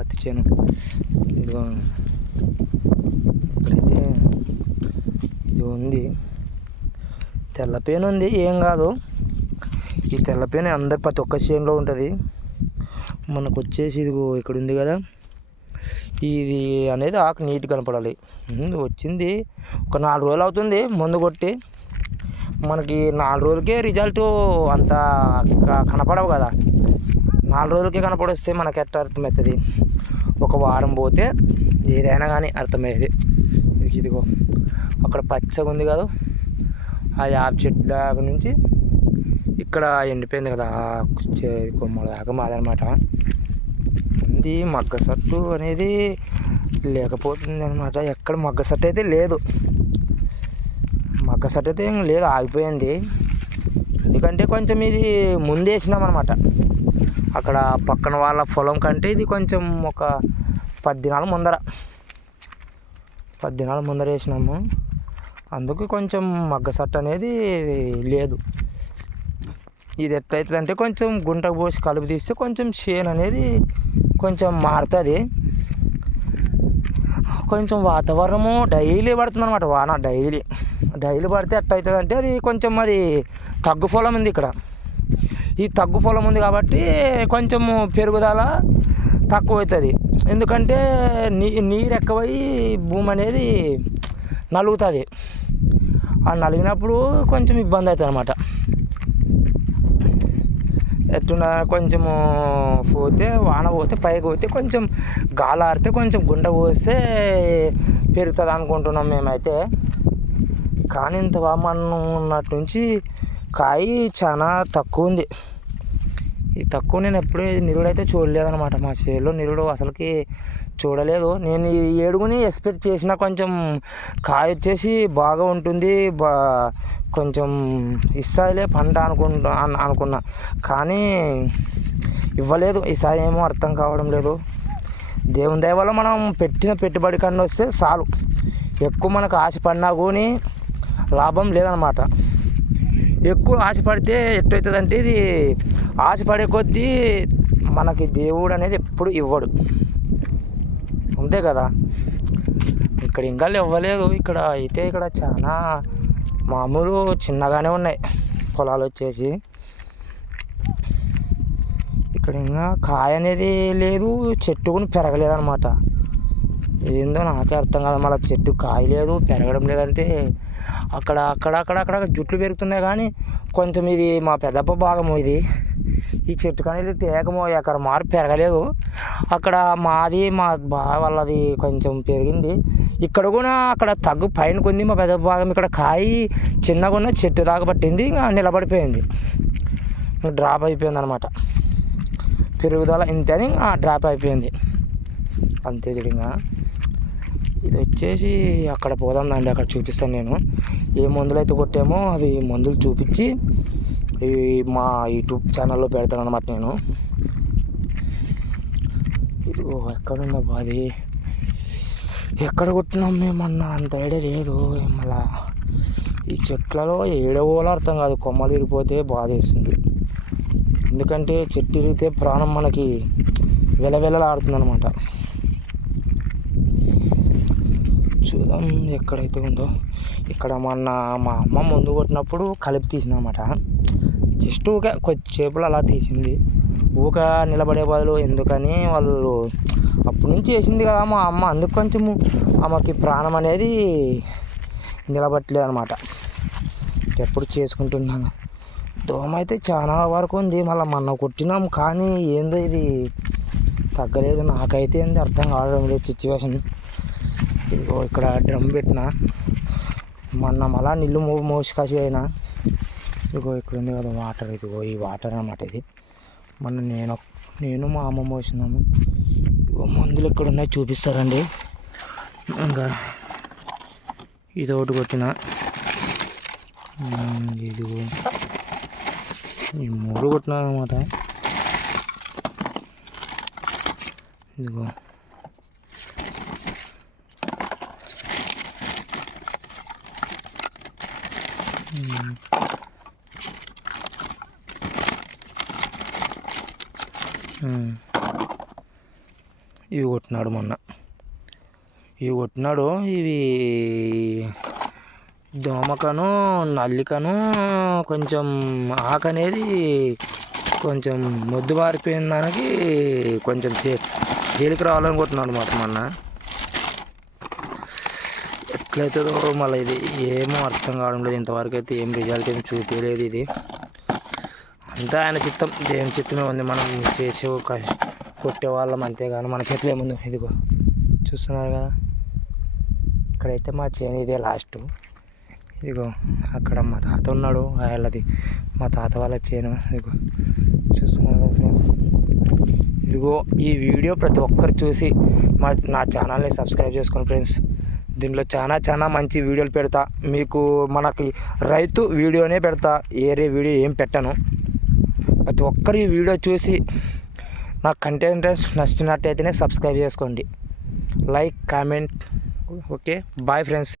పత్తి చేను ఇదిగో ఇక్కడైతే ఇది ఉంది. తెల్ల పేను ఉంది ఏం కాదు. ఈ తెల్ల పేను అందరి ప్రతి ఒక్క చేనులో ఉంటుంది. మనకు వచ్చేసి ఇదిగో ఇక్కడ ఉంది కదా. ఇది అనేది ఆకు నీట్ కనపడాలి. వచ్చింది. ఒక నాలుగు రోజులు అవుతుంది మందు కొట్టి. మనకి నాలుగు రోజులకే రిజల్ట్ అంత కనపడవు కదా. నాలుగు రోజులకే కనపడొస్తే మనకి ఎట్లా అర్థమవుతుంది ఒక వారం పోతే ఏదైనా కానీ అర్థమయ్యేది. ఇదిగో అక్కడ పచ్చగా ఉంది కదా? ఆ యాప్ చెట్టు దాకా నుంచి ఇక్కడ ఎండిపోయింది కదా ఆ చే- కొమ్మల దాకా మాదనమాట ఇది మగ్గ సట్టు అనేది లేకపోతుంది అనమాట ఎక్కడ మగ్గసట్టు అయితే లేదు. మగ్గసట్టు అయితే ఏం లేదు ఆగిపోయింది. ఎందుకంటే కొంచెం ఇది ముందేసినాం అనమాట అక్కడ పక్కన వాళ్ళ పొలం కంటే ఇది కొంచెం ఒక పది ముందర. పది ముందర వేసినాము. అందుకు కొంచెం మగ్గసట్ట అనేది లేదు. ఇది ఎట్లయితుంది అంటే కొంచెం గుంటకు పోసి కలుపు తీస్తే కొంచెం చేను అనేది కొంచెం మారుతుంది. కొంచెం వాతావరణము డైలీ పడుతుంది అనమాట వాన డైలీ. డైలీ పడితే ఎట్లయితుంది అంటే అది కొంచెం అది తగ్గు పొలం ఉంది ఇక్కడ. ఈ తగ్గు పొలం ఉంది కాబట్టి కొంచెం పెరుగుదల తక్కువ అవుతుంది ఎందుకంటే నీ నీరు ఎక్కువై భూమి అనేది నలుగుతుంది. ఆ నలిగినప్పుడు కొంచెం ఇబ్బంది అవుతుంది అనమాట ఎట్టున కొంచెము పోతే వాన పోతే పైకి పోతే కొంచెం గాలి ఆడితే కొంచెం గుండ పోస్తే పెరుగుతుంది అనుకుంటున్నాం మేమైతే. కానీ ఇంత వామన్నం ఉన్నట్టు నుంచి కాయి చాలా తక్కువ ఉంది. ఈ తక్కువ నేను ఎప్పుడూ నిరుడైతే చూడలేదనమాట మా చేలో నిరుడు అసలుకి చూడలేదు. నేను ఈ ఏడుగుని ఎక్స్పెక్ట్ చేసిన కొంచెం కాయ వచ్చేసి బాగా ఉంటుంది బా కొంచెం ఇస్తాదిలే పంట అనుకుంటా అనుకున్నా. కానీ ఇవ్వలేదు. ఈసారి ఏమో అర్థం కావడం లేదు. దేవుని దయ వల్ల మనం పెట్టిన పెట్టుబడి కన్నా వస్తే చాలు. ఎక్కువ మనకు ఆశ పడినా కానీ లాభం లేదనమాట ఎక్కువ ఆశపడితే ఎట్టవుతుందంటే ఇది ఆశపడే కొద్దీ మనకి దేవుడు అనేది ఎప్పుడు ఇవ్వడు. అంతే కదా? ఇక్కడ ఇంకా ఇవ్వలేదు. ఇక్కడ అయితే ఇక్కడ చాలా మామూలు చిన్నగానే ఉన్నాయి పొలాలు వచ్చేసి. ఇక్కడ ఇంకా కాయ అనేది లేదు చెట్టు కూడా పెరగలేదనమాట ఏందో నాకే అర్థం కాదు. మళ్ళీ చెట్టు కాయ లేదు పెరగడం లేదంటే అక్కడ అక్కడ అక్కడ అక్కడ జుట్లు పెరుగుతున్నాయి కానీ కొంచెం ఇది మా పెద్దప్ప భాగము ఇది. ఈ చెట్టు కానీ తేకమో అక్కడ మారు పెరగలేదు. అక్కడ మాది మా బావ వాళ్ళది కొంచెం పెరిగింది. ఇక్కడ కూడా అక్కడ తగ్గు పైన కొంది మా పెద్ద భాగం. ఇక్కడ కాయి చిన్నగా ఉన్న చెట్టు దాకా పట్టింది ఇంకా నిలబడిపోయింది. డ్రాప్ అయిపోయింది అనమాట పెరుగుదల ఇంతే అని డ్రాప్ అయిపోయింది. అంతే చూడంగా ఇది వచ్చేసి అక్కడ పోదాందండి అక్కడ చూపిస్తాను నేను. ఏ మందులు అయితే కొట్టామో అవి మందులు చూపించి ఈ మా యూట్యూబ్ ఛానల్లో పెడతాను అనమాట నేను. ఇదిగో ఎక్కడుందబ్బా బాది. ఎక్కడ కొట్టినాం మేమన్నా? అంత ఐడియా లేదు. మళ్ళా ఈ చెట్లలో ఏడవోలో అర్థం కాదు. కొమ్మలు ఇరిగిపోతే బాధ వేస్తుంది ఎందుకంటే చెట్టు ఇరిగితే ప్రాణం మనకి వెలవెలలాడుతుంది అనమాట చూద్దాం ఎక్కడైతే ఉందో. ఇక్కడ మొన్న మా అమ్మ ముందు కొట్టినప్పుడు కలిపి తీసినమాట జస్ట్ ఊక కొద్దిసేపులు అలా తీసింది. ఊక నిలబడే బదులు ఎందుకని వాళ్ళు అప్పటి నుంచి వేసింది కదా మా అమ్మ. అందుకు కొంచెం ఆమెకి ప్రాణం అనేది నిలబట్టలేదు అనమాట ఎప్పుడు చేసుకుంటున్నాను. దోమ అయితే చాలా వరకు ఉంది. మళ్ళీ మొన్న కొట్టినాం కానీ ఏందో ఇది తగ్గలేదు. నాకైతే ఏంది అర్థం కావడం లేదు సిచ్యువేషన్ ఇదిగో ఇక్కడ డ్రమ్ పెట్టిన. మొన్న మళ్ళా నీళ్ళు మో మోసి కాసి అయినా ఇదిగో ఇక్కడ ఉంది కదా వాటర్ ఇదిగో ఈ వాటర్ అన్నమాట ఇది. మొన్న నేను నేను మా అమ్మ మోసినాము. ఇదిగో మందులు ఇక్కడ ఉన్నాయి చూపిస్తారండి. ఇంకా ఇది ఒకటి కొట్టిన. ఇదిగో ఈ మూడు కొట్టినా అనమాట ఇదిగో ఇవి కొట్టినాడు మొన్న. ఇవి కొట్టినాడు ఇవి దోమకను నల్లికను కొంచెం ఆకు అనేది కొంచెం మొద్దు మారిపోయిన దానికి కొంచెం తేలిక రావాలని రావాలనుకుంటున్నాడు మాట మొన్న. ఎట్లయితుందో మళ్ళీ ఇది ఏమో అర్థం కావడం లేదు. ఇంతవరకు అయితే ఏం రిజల్ట్ ఏం చూపించలేదు ఇది. అంతా ఆయన చిత్తం దేని చిత్తమే ఉంది. మనం చేసే కొట్టేవాళ్ళం కొట్టే వాళ్ళం అంతేగాని మన చేతిలో ఏముంది? ఇదిగో చూస్తున్నారు కదా? ఇక్కడైతే మా చేను ఇదే లాస్ట్ ఇదిగో అక్కడ మా తాత ఉన్నాడు. వాళ్ళది మా తాత వాళ్ళ చేను. ఇదిగో చూస్తున్నారు కదా ఫ్రెండ్స్ ఇదిగో ఈ వీడియో ప్రతి ఒక్కరు చూసి మా నా ఛానల్ని సబ్స్క్రైబ్ చేసుకోండి ఫ్రెండ్స్ దీంట్లో చాలా చాలా మంచి వీడియోలు పెడతా. మీకు మనకి రైతు వీడియోనే పెడతా. ఏరే వీడియో ఏం పెట్టను. ప్రతి ఒక్కరు ఈ వీడియో చూసి నా కంటెంట్ నచ్చినట్టయితేనే సబ్స్క్రైబ్ చేసుకోండి. Like comment. Okay bye friends.